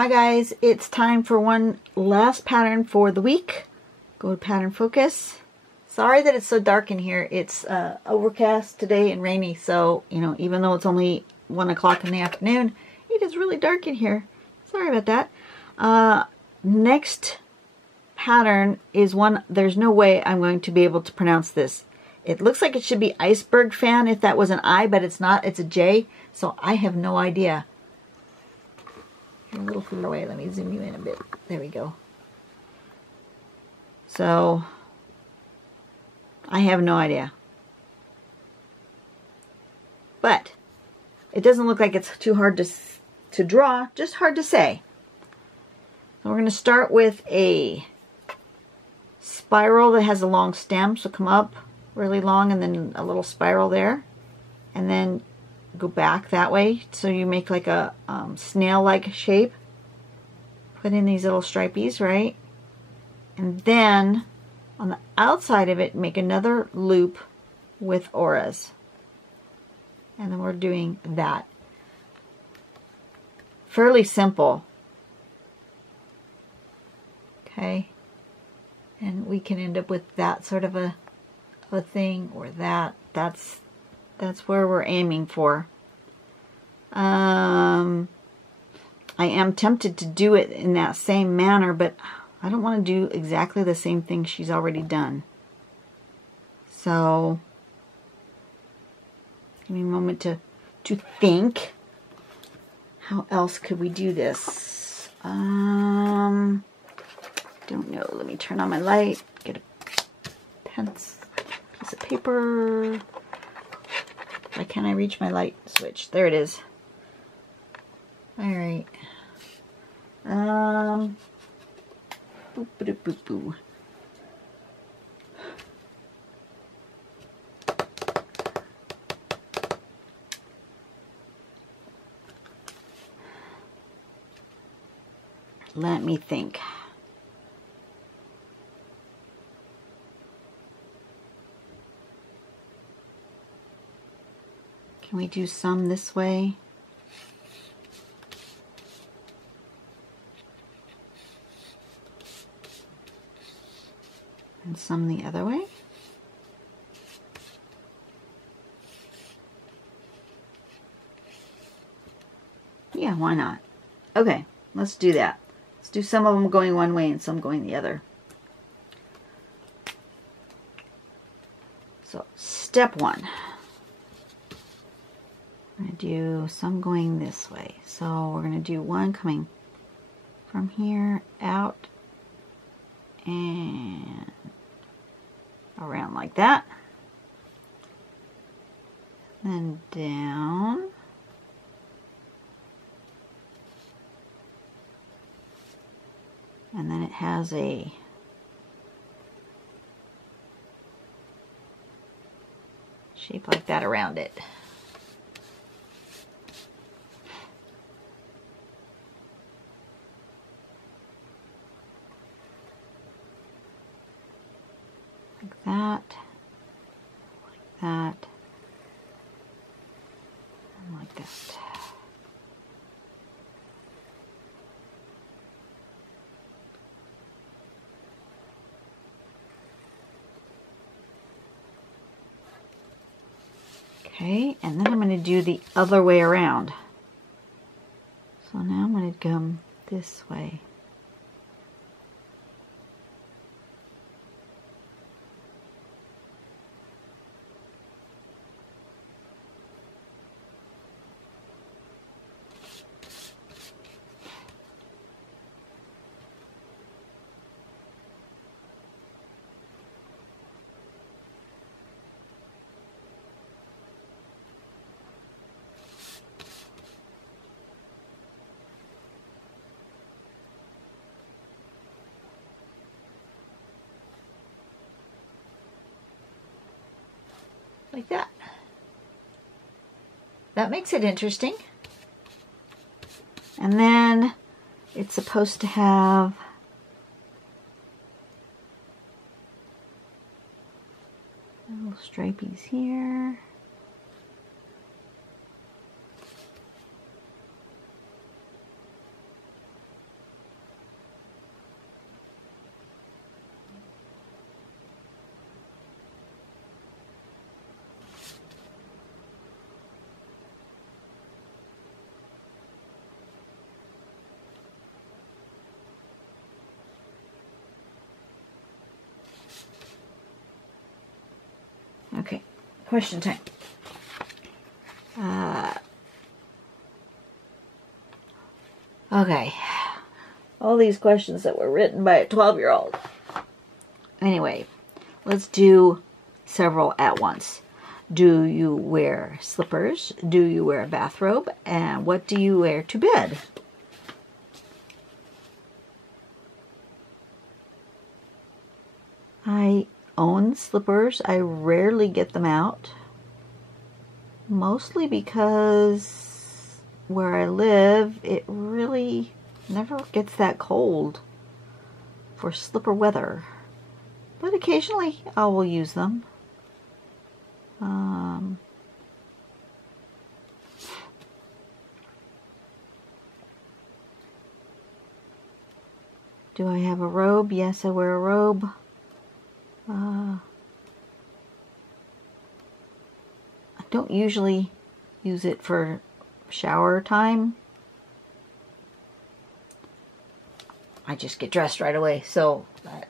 Hi guys, it's time for one last pattern for the week. Go to pattern focus. Sorry that it's so dark in here. It's overcast today and rainy, so you know, even though it's only 1 o'clock in the afternoon, it is really dark in here. Sorry about that. Next pattern is one, there's no way I'm going to be able to pronounce this. It looks like it should be Jcebergfan if that was an I, but it's not. It's a J, so I have no idea. You're a little further away. Let me zoom you in a bit. There we go. So, I have no idea. But, it doesn't look like it's too hard to draw, just hard to say. So we're going to start with a spiral that has a long stem, so come up really long and then a little spiral there. And then go back that way, so you make like a snail-like shape. Put in these little stripies, right? And then on the outside of it, make another loop with auras. And then we're doing that. Fairly simple. Okay. And we can end up with that sort of a thing, or that. That's where we're aiming for. I am tempted to do it in that same manner, but I don't want to do exactly the same thing she's already done. So, give me a moment to think. How else could we do this? Don't know. Let me turn on my light. Get a piece of paper. Why can't I reach my light switch? There it is. Alright. Boop, boop, boop, boop. Let me think. Can we do some this way? And some the other way? Yeah, why not? Okay, let's do that. Let's do some of them going one way and some going the other. So, step one. I'm going to do some going this way. So we're going to do one coming from here out and around like that. Then down. And then it has a shape like that around it. Like that, and like that. Okay, and then I'm going to do the other way around. So now I'm going to come this way. Like that. That makes it interesting. And then it's supposed to have little stripies here. Okay, question time. Okay, all these questions that were written by a 12-year-old. Anyway, let's do several at once. Do you wear slippers? Do you wear a bathrobe? And what do you wear to bed? I own slippers. I rarely get them out. Mostly because where I live, it really never gets that cold for slipper weather. But occasionally I will use them. Do I have a robe? Yes, I wear a robe. I don't usually use it for shower time. I just get dressed right away, so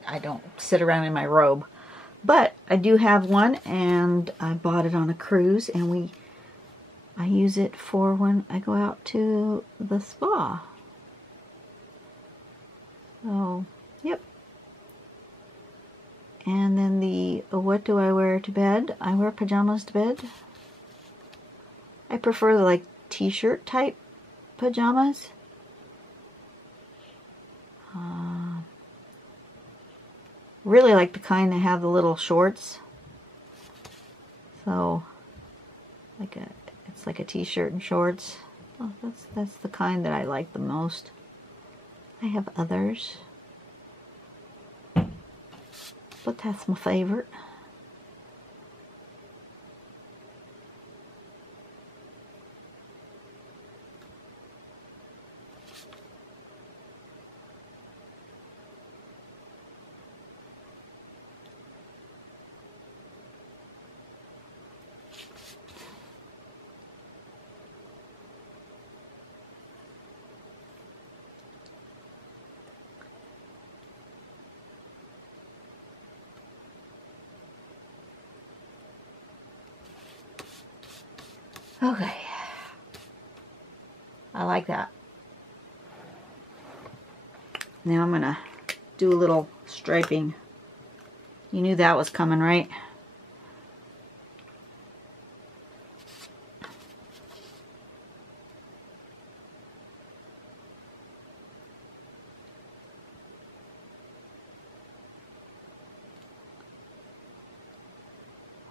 I don't sit around in my robe. But I do have one, and I bought it on a cruise, and I use it for when I go out to the spa. So, yep. And then what do I wear to bed? I wear pajamas to bed. I prefer the like t-shirt type pajamas. Really like the kind that have the little shorts. So, it's like a t-shirt and shorts. Oh, that's the kind that I like the most. I have others, but that's my favorite. Okay, I like that. Now I'm gonna do a little striping. You knew that was coming, right?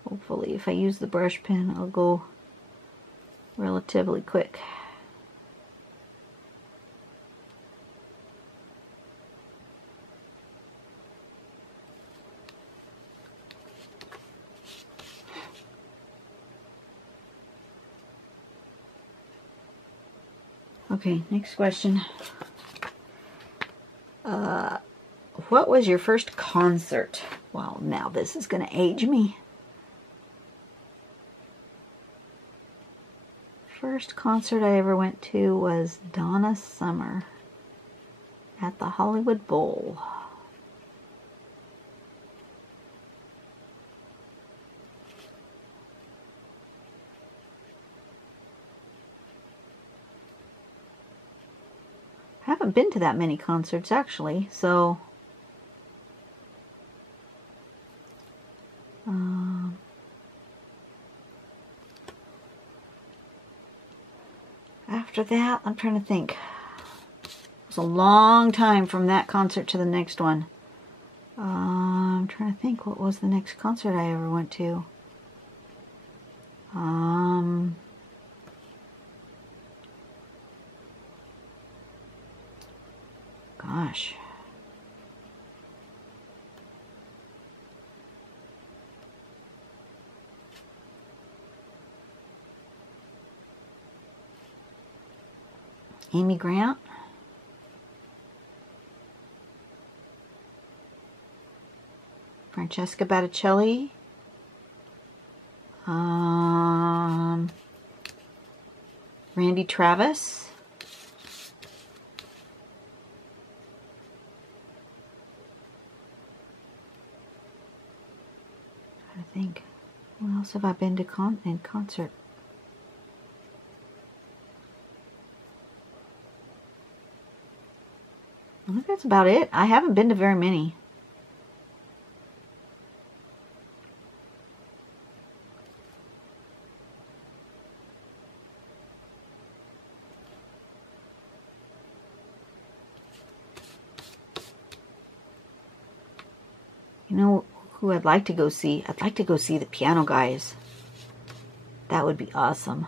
Hopefully, if I use the brush pen, I'll go relatively quick. Okay, next question. What was your first concert? Well, now this is going to age me. First concert I ever went to was Donna Summer at the Hollywood Bowl. I haven't been to that many concerts actually, so after that, I'm trying to think. It was a long time from that concert to the next one. I'm trying to think what was the next concert I ever went to. Gosh. Amy Grant. Francesca Batticelli. Randy Travis. I think who else have I been to in concert? I think that's about it. I haven't been to very many. You know who I'd like to go see? I'd like to go see the Piano Guys. That would be awesome.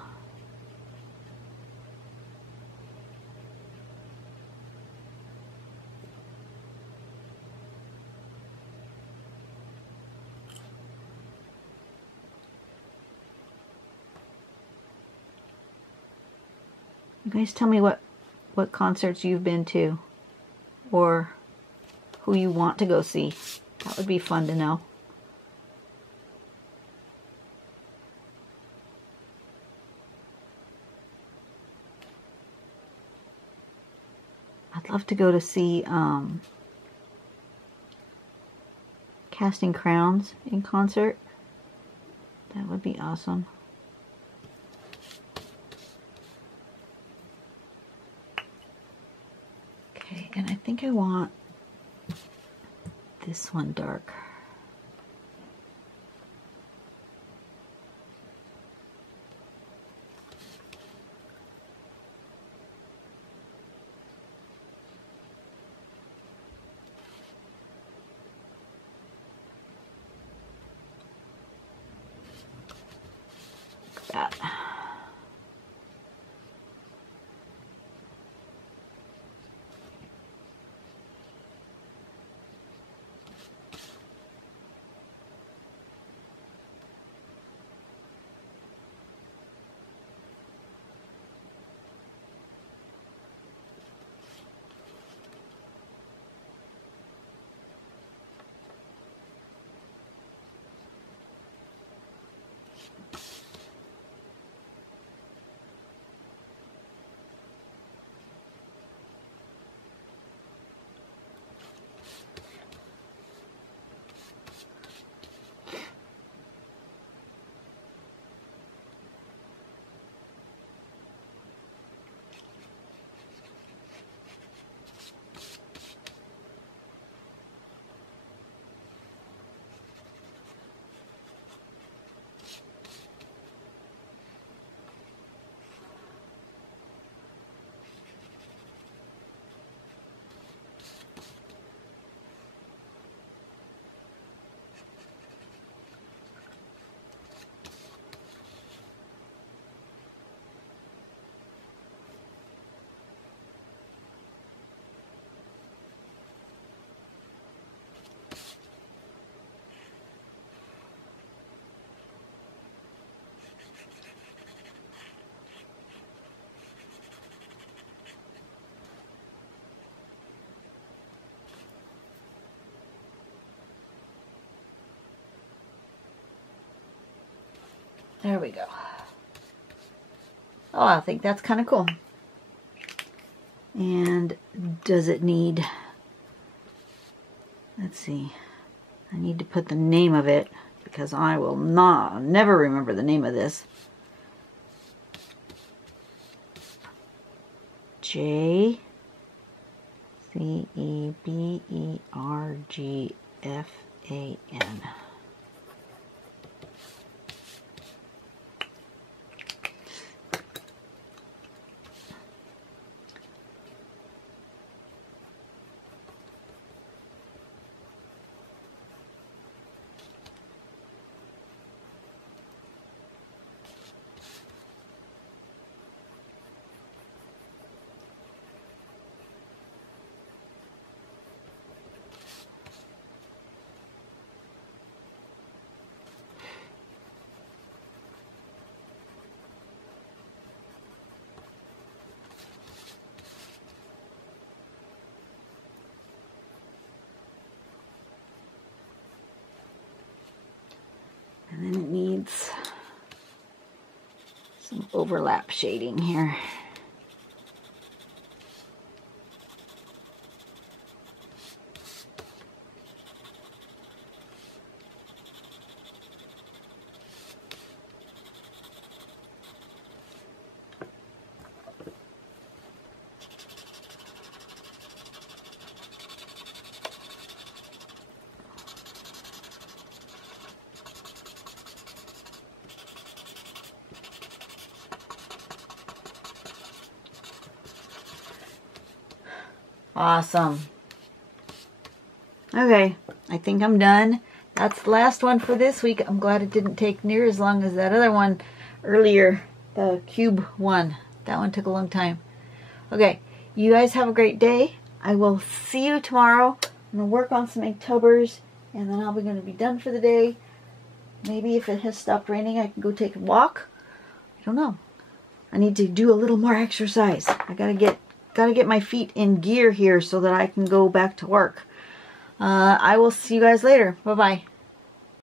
You guys tell me what concerts you've been to or who you want to go see. That would be fun to know. I'd love to go to see Casting Crowns in concert. That would be awesome. Okay, and I think I want this one dark. Look at that. There we go. Oh, I think that's kind of cool. And does it need, let's see, I need to put the name of it because I will never remember the name of this. Jcebergfan. And then it needs some overlap shading here. Awesome. Okay, I think I'm done. That's the last one for this week. I'm glad it didn't take near as long as that other one earlier, the cube one. That one took a long time. Okay, you guys have a great day. I will see you tomorrow. I'm going to work on some Inktober's, and then I'll be going to be done for the day. Maybe if it has stopped raining, I can go take a walk. I don't know. I need to do a little more exercise. I gotta get my feet in gear here so that I can go back to work. I will see you guys later. Bye-bye.